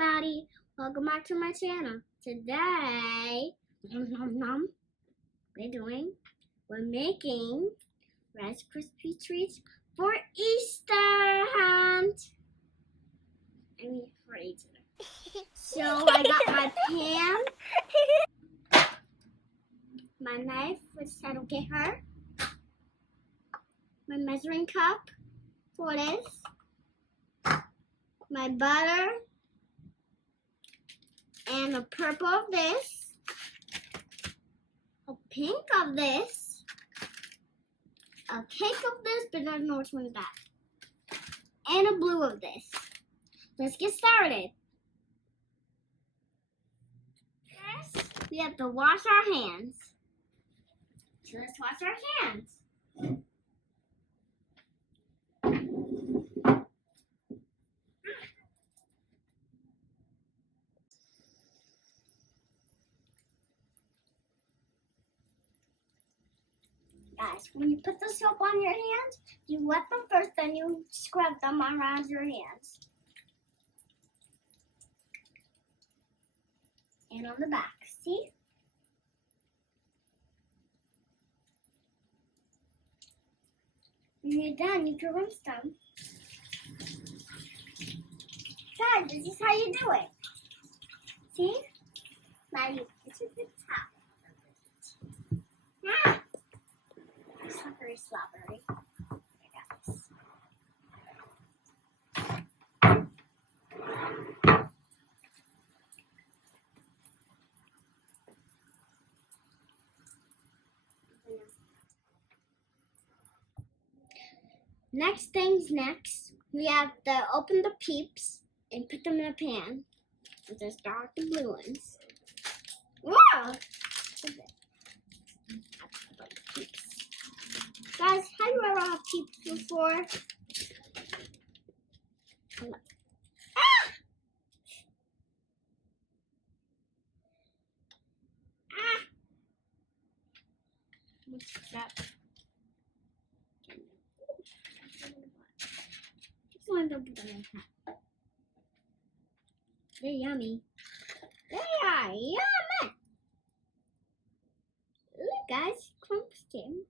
everybody, welcome back to my channel. Today, we're making Rice Krispie treats for Easter hunt. For Easter. So I got my pan, my knife, which that'll get her, my measuring cup for this, my butter, and a purple of this, a pink of this, a cake of this, but I don't know which one is that, and a blue of this. Let's get started. First, we have to wash our hands. So let's wash our hands. Guys, when you put the soap on your hands, you wet them first, then you scrub them around your hands. And on the back, see? When you're done, you can rinse them. Guys, this is how you do it. See? Now you put it at the top. Ah! Slobbery. I got this. Next, we have to open the peeps and put them in a pan. And just start the blue ones. Wow! Guys, have you ever had peeps before? Ah! Ah! What's that? They're yummy. They are yummy. Look, guys, clumps came.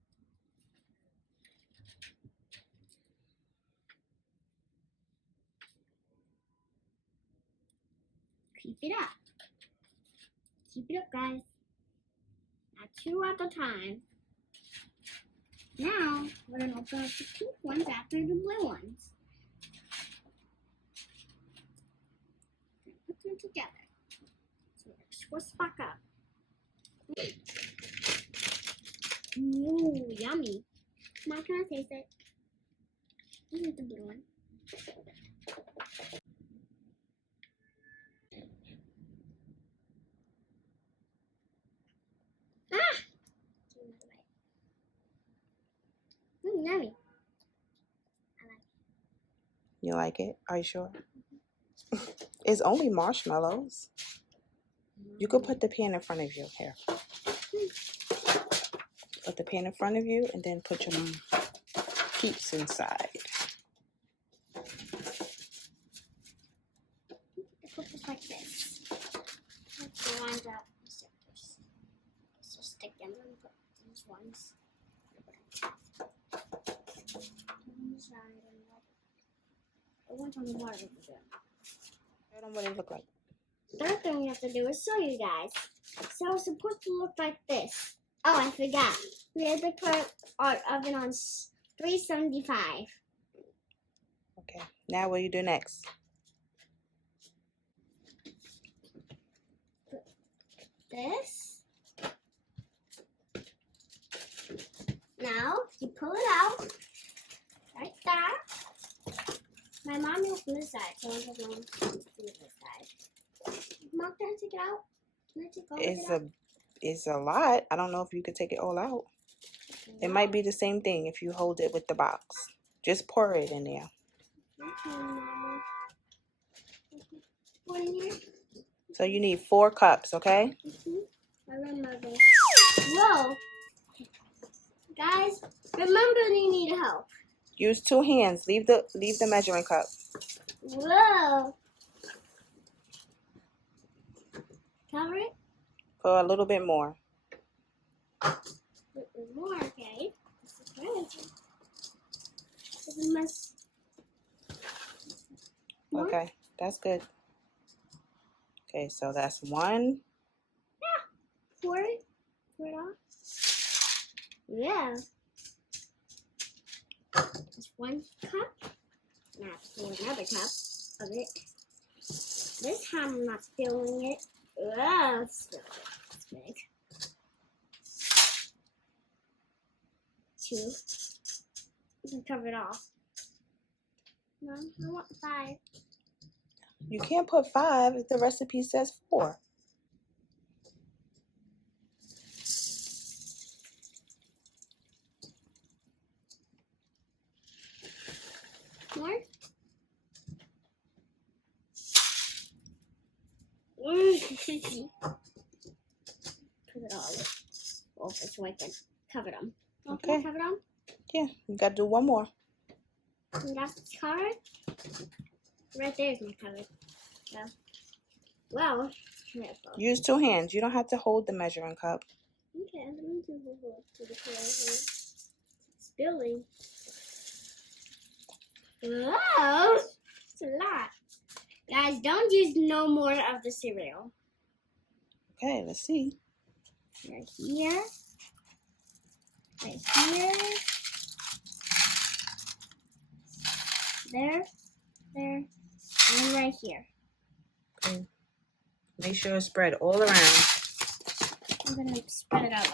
Keep it up. Keep it up, guys. Not two at a time. Now, we're going to open up the pink ones after the blue ones. Put them together. So we're squish back up. Ooh, yummy. Come on, can I taste it? This is the blue one. Yummy. You like it? Are you sure? It's only marshmallows. You could put the pan in front of you. Here. Put the pan in front of you and then put your peeps inside. Put this like this. Let's wind up the sectors. Let's just stick them and put these ones. I want on the water over there. I don't know what it look like. Third thing we have to do is show you guys. So it's supposed to look like this. Oh, I forgot. We had to put our oven on 375. Okay. Now what do you do next? This. Now you pull it out like that. My mom used this side, so I'm just going to do this side. Mom, can I take it out? Can I take all of it out? It's a lot. I don't know if you could take it all out. It might be the same thing if you hold it with the box. Just pour it in there. Okay, Mama. Pour it in here. So you need 4 cups, okay? I remember. Whoa. Guys, remember you need help. Use 2 hands. Leave the measuring cup. Whoa. Cover it. For a little bit more. More, okay. This is good. This is must. More? Okay, that's good. Okay, so that's one. Pour it. Pour it off. Yeah. That's 1 cup. Now pour another cup of it. This time I'm not spilling it. Oh, spill it. It's big. 2. You can cover it off. No, I want 5. You can't put 5 if the recipe says 4. More? Put it all over so I can cover them. Okay. Cover them? Yeah, you gotta do one more. And that's covered? Right there is my cover. So, well, careful. Use 2 hands. You don't have to hold the measuring cup. Okay, let me do the whole to the color here. Spilling. Whoa! It's a lot. Guys, don't use no more of the cereal. Okay, let's see. Right here. Right here. There. There. And right here. Okay. Make sure it's spread all around. I'm going to spread it out.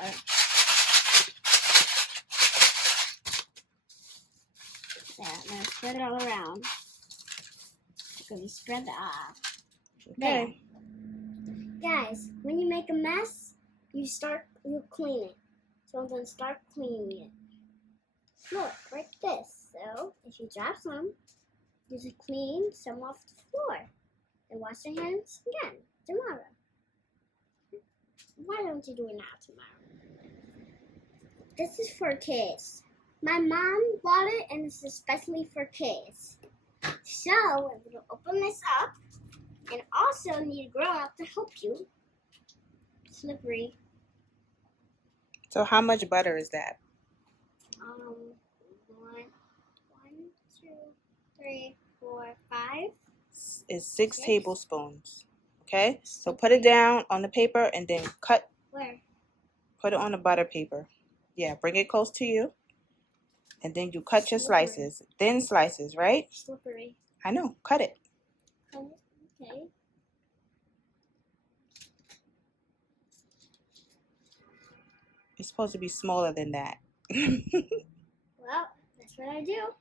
There, I'm going to spread it all around. Because we spread the Okay. There. Guys, when you make a mess, you clean it. So I'm going to start cleaning it. Look, like this. So, if you drop some, you just clean some off the floor. And wash your hands again tomorrow. Why don't you do it now tomorrow? This is for kids. My mom bought it and it's especially for kids. So we're going to open this up and also need a grown up to help you. Slippery. So how much butter is that? 1, 2, 3, 4, 5. It's 6 tablespoons. Okay? So put it down on the paper and then cut. Where? Put it on the butter paper. Yeah, bring it close to you. And then you cut your slices. Thin slices, right? Slippery. I know. Cut it. Okay. It's supposed to be smaller than that. Well, that's what I do.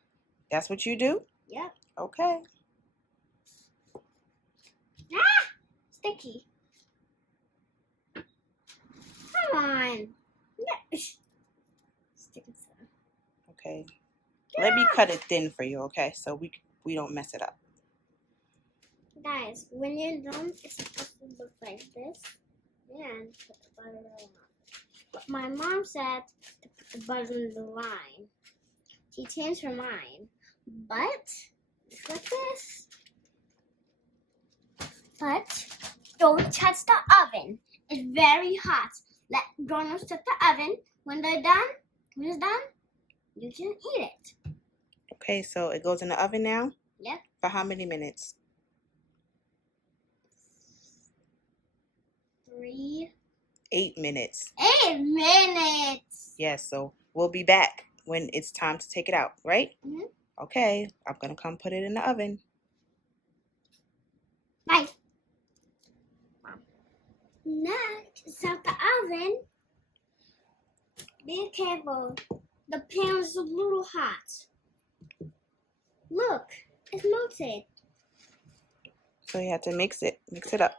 That's what you do? Yep. Okay. Ah! Sticky. Come on. Sticky stuff. Okay. Let me cut it thin for you, okay? So we don't mess it up. Guys, when you're done, it's supposed to look like this. And put the butter on. But my mom said to put the butter in the line. She changed her mind. But, it's like this. But, don't touch the oven. It's very hot. Let grown-ups touch the oven. When it's done, you can eat it. Okay, so it goes in the oven now? Yep. For how many minutes? 3. 8 minutes. 8 minutes. Yes, so we'll be back when it's time to take it out, right? Mhm. Okay, I'm going to come put it in the oven. Bye. Next, it's out the oven. Be careful. The pan is a little hot. Look, it's melted. So you have to mix it up.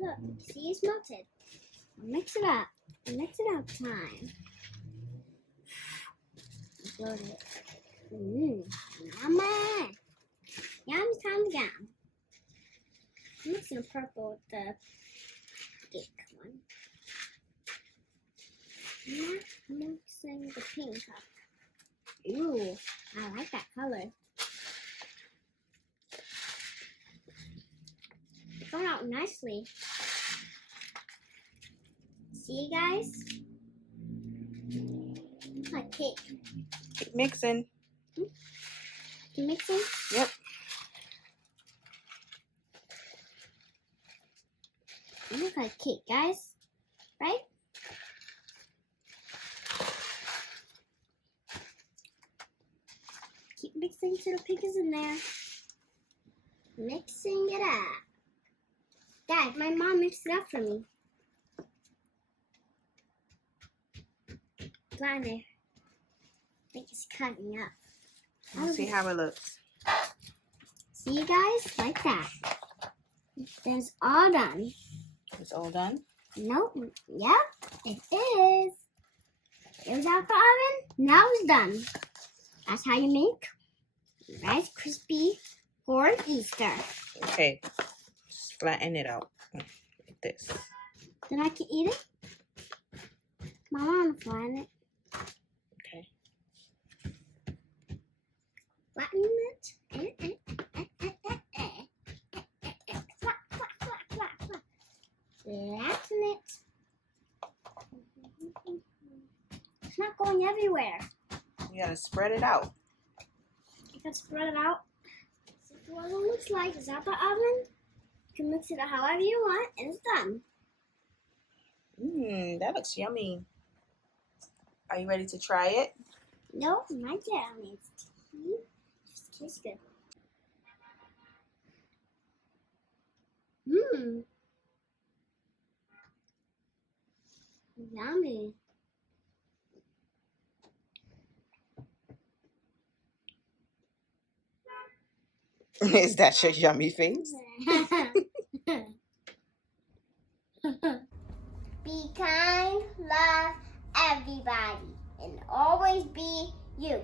Look, see, it's melted. Mix it up. Mix it up time. Load it. Yummy. Yum. I'm mixing the purple with the pink one. I'm mixing the pink up. Ooh, I like that color. It's going out nicely. See, guys? It's like cake. Keep mixing. You mixing? Yep. It looks like cake, guys. Right? Keep mixing till the pink is in there. Mixing it up. Dad, my mom mixed it up for me. Down there. I think it's cutting up. Let's see how it looks. See, you guys? Like that. It's all done. It's all done? Nope. Yep, it is. It was out the oven. Now it's done. That's how you make Rice Krispies for Easter. Okay. Just flatten it out. Like this. Then I can eat it. Mama, I want to flatten it. Okay. Flatten it. Flat, flat, flat, flat, flat. Flatten it. It's not going everywhere. You gotta spread it out. You can spread it out. This is what it looks like. It's out the oven. You can mix it however you want, and it's done. That looks yummy. Are you ready to try it? Nope, not yet. I mean, it's tea. Just tastes good. Yummy. Is that your yummy face? Be kind, love everybody, and always be you.